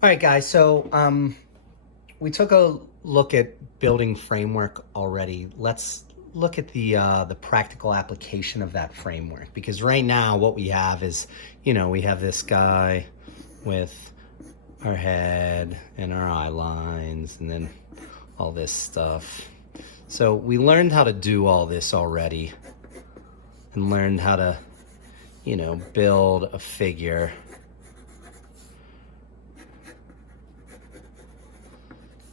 All right, guys. So we took a look at building framework already. Let's look at the practical application of that framework, because right now what we have is, we have this guy with our head and our eye lines and then all this stuff. So we learned how to do all this already and learned how to, build a figure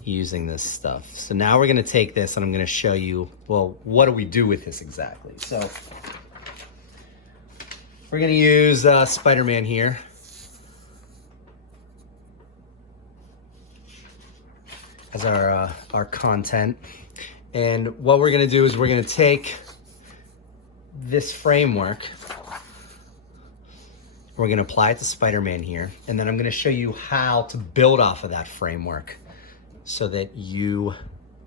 using this stuff. So now we're going to take this and I'm going to show you, well, what do we do with this exactly? So we're going to use Spider-Man here. As our content. And what we're going to do is we're going to take this framework, we're going to apply it to Spider-Man here, and then I'm going to show you how to build off of that framework so that you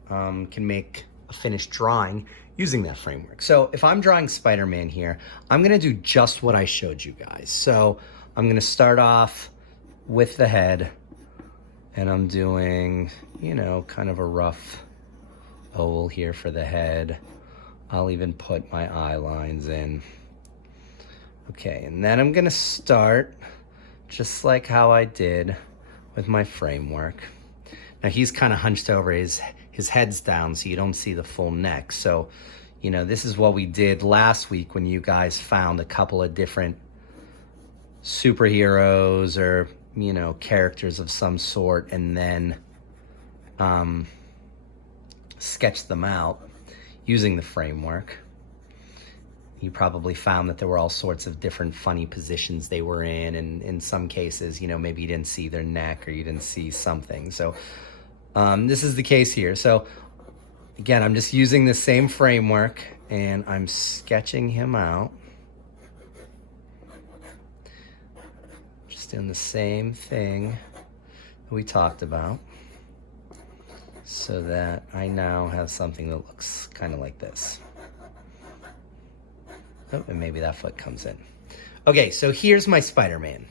can make a finished drawing using that framework. So if I'm drawing Spider-Man here, I'm going to do just what I showed you guys. So I'm going to start off with the head, and I'm doing, kind of a rough oval here for the head. I'll even put my eye lines in. Okay, and then I'm gonna start just like how I did with my framework. Now he's kind of hunched over, his head's down, so you don't see the full neck. So, this is what we did last week when you guys found a couple of different superheroes or, characters of some sort, and then sketched them out using the framework. You probably found that there were all sorts of different funny positions they were in, and in some cases, maybe you didn't see their neck or you didn't see something. So this is the case here. So again, I'm just using the same framework and I'm sketching him out. Just doing the same thing we talked about, so that I now have something that looks kind of like this. Oh, and maybe that foot comes in. Okay, so here's my Spider-Man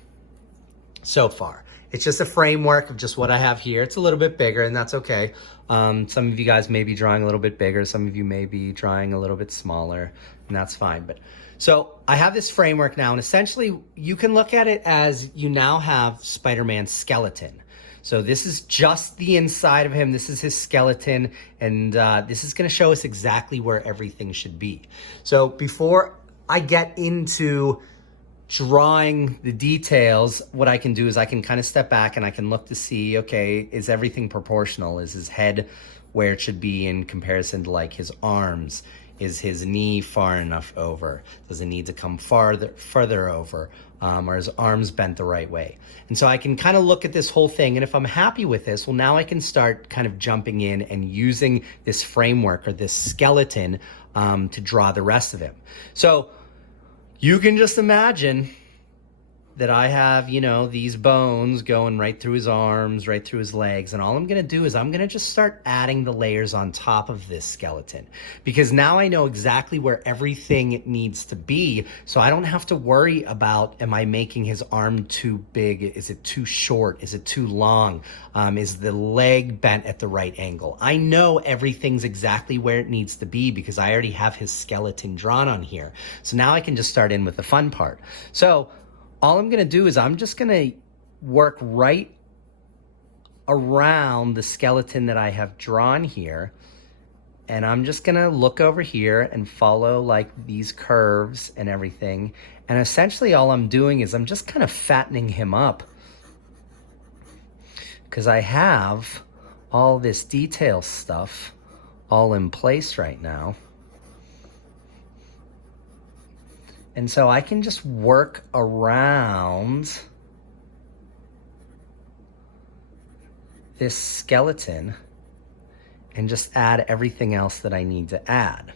so far. It's just a framework of just what I have here. It's a little bit bigger, and that's okay. Some of you guys may be drawing a little bit bigger. Some of you may be drawing a little bit smaller, and that's fine. But so I have this framework now, and essentially you can look at it as you now have Spider-Man's skeleton. So this is just the inside of him. This is his skeleton, and this is going to show us exactly where everything should be. So before I get into drawing the details, what I can do is I can kind of step back and I can look to see, okay, is everything proportional? Is his head where it should be in comparison to like his arms? Is his knee far enough over? Does it need to come further over? Are his arms bent the right way? And so I can kind of look at this whole thing, and if I'm happy with this, well, now I can start kind of jumping in and using this framework or this skeleton to draw the rest of him. So you can just imagine that I have, these bones going right through his arms, right through his legs. And all I'm going to do is I'm going to just start adding the layers on top of this skeleton, because now I know exactly where everything needs to be. So I don't have to worry about, am I making his arm too big? Is it too short? Is it too long? Is the leg bent at the right angle? I know everything's exactly where it needs to be because I already have his skeleton drawn on here. So now I can just start in with the fun part. So all I'm going to do is I'm just going to work right around the skeleton that I have drawn here. And I'm just going to look over here and follow like these curves and everything. And essentially all I'm doing is I'm just kind of fattening him up, because I have all this detail stuff all in place right now. And so I can just work around this skeleton and just add everything else that I need to add.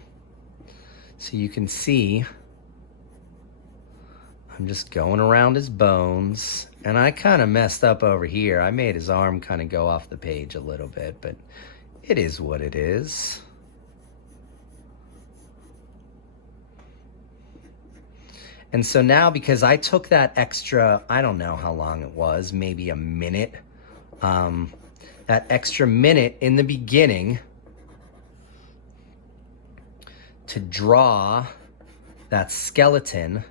So you can see I'm just going around his bones, and I kind of messed up over here. I made his arm kind of go off the page a little bit, but it is what it is. And so now, because I took that extra, I don't know how long it was, maybe a minute that extra minute in the beginning to draw that skeleton,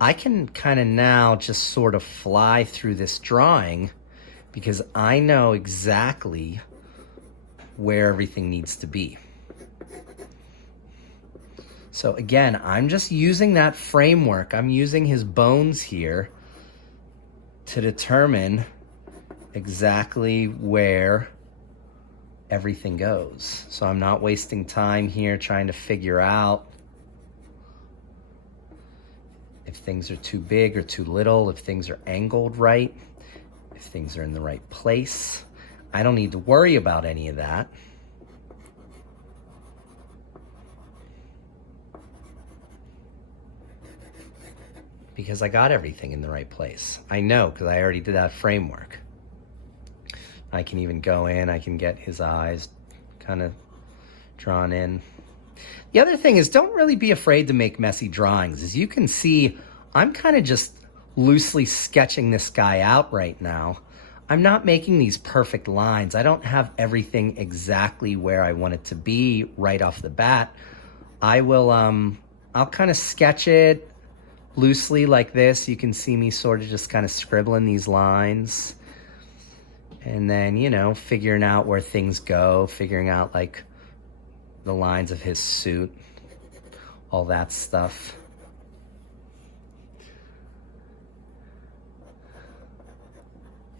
I can kind of now just sort of fly through this drawing because I know exactly where everything needs to be. So again, I'm just using that framework. I'm using his bones here to determine exactly where everything goes. So I'm not wasting time here trying to figure out if things are too big or too little, if things are angled right, if things are in the right place. I don't need to worry about any of that. Because I got everything in the right place. I know, because I already did that framework. I can even go in, I can get his eyes kind of drawn in. The other thing is, don't really be afraid to make messy drawings. As you can see, I'm kind of just loosely sketching this guy out right now. I'm not making these perfect lines. I don't have everything exactly where I want it to be right off the bat. I'll kind of sketch it loosely like this. You can see me sort of just kind of scribbling these lines. And then, you know, figuring out where things go, figuring out like the lines of his suit, all that stuff.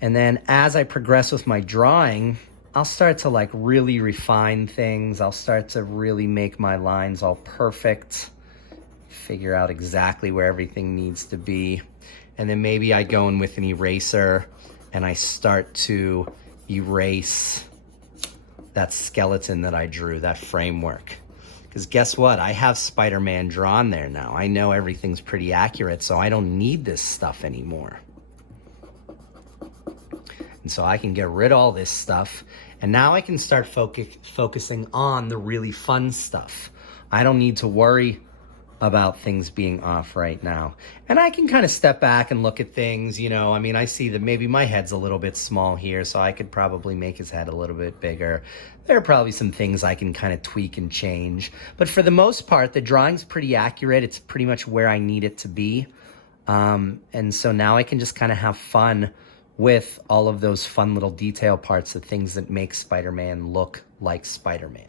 And then as I progress with my drawing, I'll start to like really refine things. I'll start to really make my lines all perfect, figure out exactly where everything needs to be. And then maybe I go in with an eraser and I start to erase that skeleton that I drew, that framework. Because guess what? I have Spider-Man drawn there now. I know everything's pretty accurate, so I don't need this stuff anymore. And so I can get rid of all this stuff. And now I can start focusing on the really fun stuff. I don't need to worry about things being off right now. And I can kind of step back and look at things, you know, I mean, I see that maybe my head's a little bit small here, so I could probably make his head a little bit bigger. There are probably some things I can kind of tweak and change. But for the most part, the drawing's pretty accurate. It's pretty much where I need it to be. And so now I can just kind of have fun with all of those fun little detail parts, the things that make Spider-Man look like Spider-Man.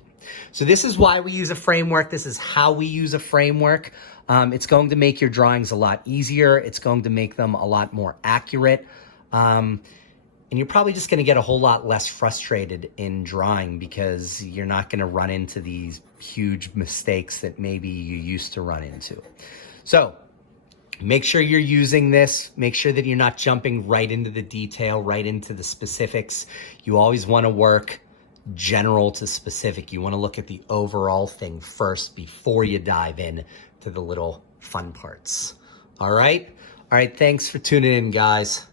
So this is why we use a framework. This is how we use a framework. It's going to make your drawings a lot easier. It's going to make them a lot more accurate. And you're probably just going to get a whole lot less frustrated in drawing because you're not going to run into these huge mistakes that maybe you used to run into. So make sure you're using this. Make sure that you're not jumping right into the detail, right into the specifics. You always want to work general to specific. You want to look at the overall thing first before you dive in to the little fun parts. All right? All right, thanks for tuning in, guys.